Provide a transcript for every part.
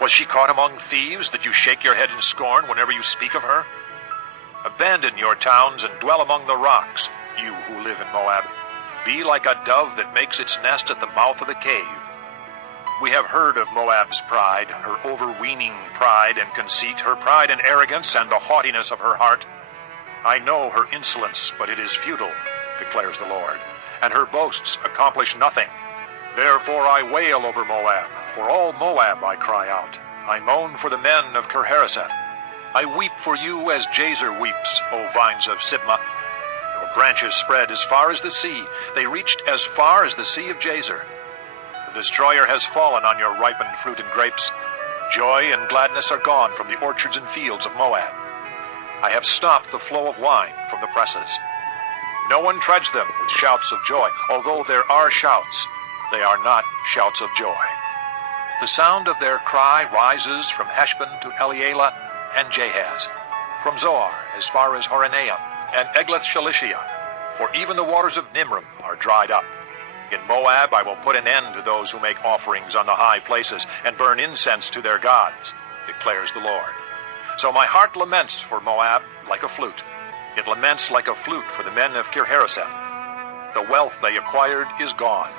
Was she caught among thieves that you shake your head in scorn whenever you speak of her? Abandon your towns and dwell among the rocks, you who live in Moab. Be like a dove that makes its nest at the mouth of a cave. We have heard of Moab's pride, her overweening pride and conceit, her pride and arrogance, and the haughtiness of her heart. I know her insolence, but it is futile, declares the Lord, and her boasts accomplish nothing. Therefore I wail over Moab. For all Moab I cry out. I moan for the men of Kirharaseth. I weep for you as Jazer weeps, O vines of Sibmah. Your branches spread as far as the sea. They reached as far as the sea of Jazer. The destroyer has fallen on your ripened fruit and grapes. Joy and gladness are gone from the orchards and fields of Moab. I have stopped the flow of wine from the presses. No one treads them with shouts of joy. Although there are shouts, they are not shouts of joy. The sound of their cry rises from Heshbon to Elealeh and Jahaz, from Zoar as far as Horonaim and Eglath-Shalishah, for even the waters of Nimrim are dried up. In Moab I will put an end to those who make offerings on the high places and burn incense to their gods, declares the Lord. So my heart laments for Moab like a flute. It laments like a flute for the men of Kirharaseth. The wealth they acquired is gone.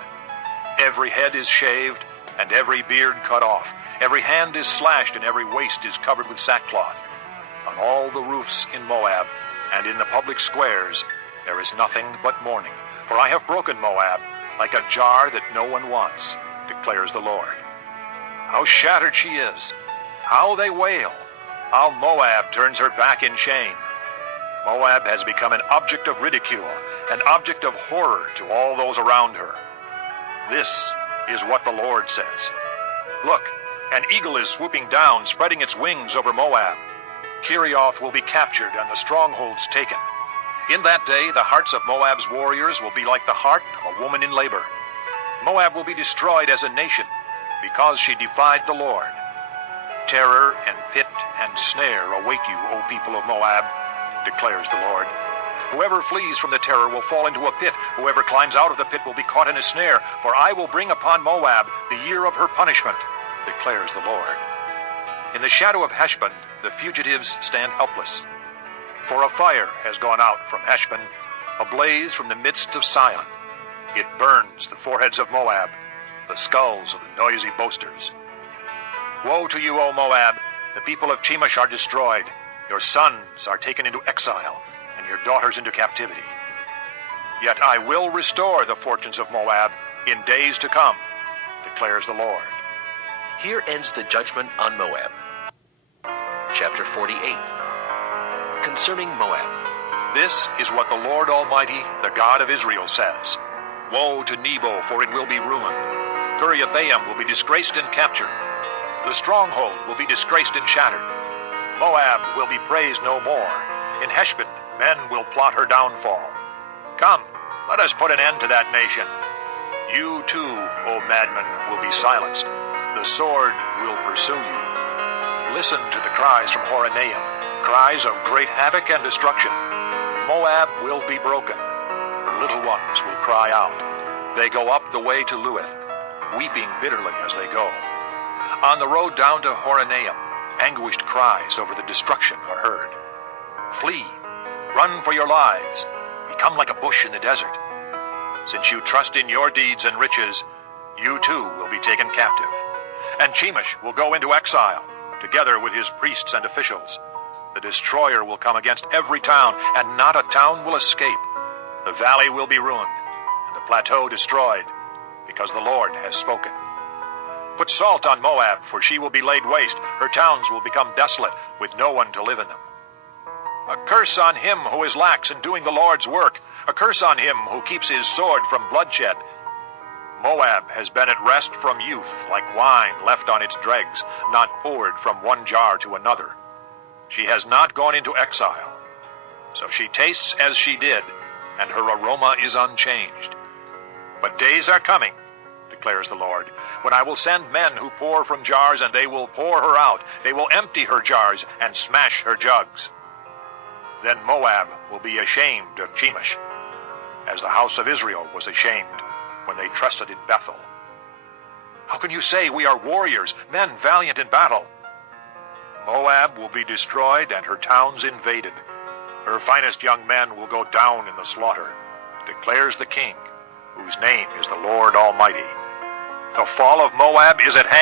Every head is shaved, and every beard cut off. Every hand is slashed, and every waist is covered with sackcloth. On all the roofs in Moab, and in the public squares, there is nothing but mourning. For I have broken Moab like a jar that no one wants, declares the Lord. How shattered she is! How they wail! How Moab turns her back in shame! Moab has become an object of ridicule, an object of horror to all those around her. This is what the Lord says. Look, an eagle is swooping down, spreading its wings over Moab. Kerioth will be captured and the strongholds taken. In that day, the hearts of Moab's warriors will be like the heart of a woman in labor. Moab will be destroyed as a nation because she defied the Lord. Terror and pit and snare await you, O people of Moab, declares the Lord. Whoever flees from the terror will fall into a pit. Whoever climbs out of the pit will be caught in a snare. For I will bring upon Moab the year of her punishment, declares the Lord. In the shadow of Heshbon, the fugitives stand helpless. For a fire has gone out from Heshbon, a blaze from the midst of Sion. It burns the foreheads of Moab, the skulls of the noisy boasters. Woe to you, O Moab! The people of Chemosh are destroyed. Your sons are taken into exile, and your daughters into captivity. Yet I will restore the fortunes of Moab in days to come, declares the Lord. Here ends the judgment on Moab. Chapter 48. Concerning Moab. This is what the Lord Almighty, the God of Israel, says. Woe to Nebo, for it will be ruined. Kiriathaim will be disgraced and captured. The stronghold will be disgraced and shattered. Moab will be praised no more. In Heshbon, men will plot her downfall. Come, let us put an end to that nation. You too, O madmen, will be silenced. The sword will pursue you. Listen to the cries from Horonaim, cries of great havoc and destruction. Moab will be broken. Her little ones will cry out. They go up the way to Luith, weeping bitterly as they go. On the road down to Horonaim, anguished cries over the destruction are heard. Flee, run for your lives, become like a bush in the desert. Since you trust in your deeds and riches, you too will be taken captive. And Chemosh will go into exile, together with his priests and officials. The destroyer will come against every town, and not a town will escape. The valley will be ruined, and the plateau destroyed, because the Lord has spoken. Put salt on Moab, for she will be laid waste. Her towns will become desolate, with no one to live in them. A curse on him who is lax in doing the Lord's work. A curse on him who keeps his sword from bloodshed. Moab has been at rest from youth, like wine left on its dregs, not poured from one jar to another. She has not gone into exile. So she tastes as she did, and her aroma is unchanged. But days are coming, declares the Lord, when I will send men who pour from jars, and they will pour her out. They will empty her jars and smash her jugs. Then Moab will be ashamed of Chemosh, as the house of Israel was ashamed when they trusted in Bethel. How can you say we are warriors, men valiant in battle? Moab will be destroyed and her towns invaded. Her finest young men will go down in the slaughter, declares the King, whose name is the Lord Almighty. The fall of Moab is at hand.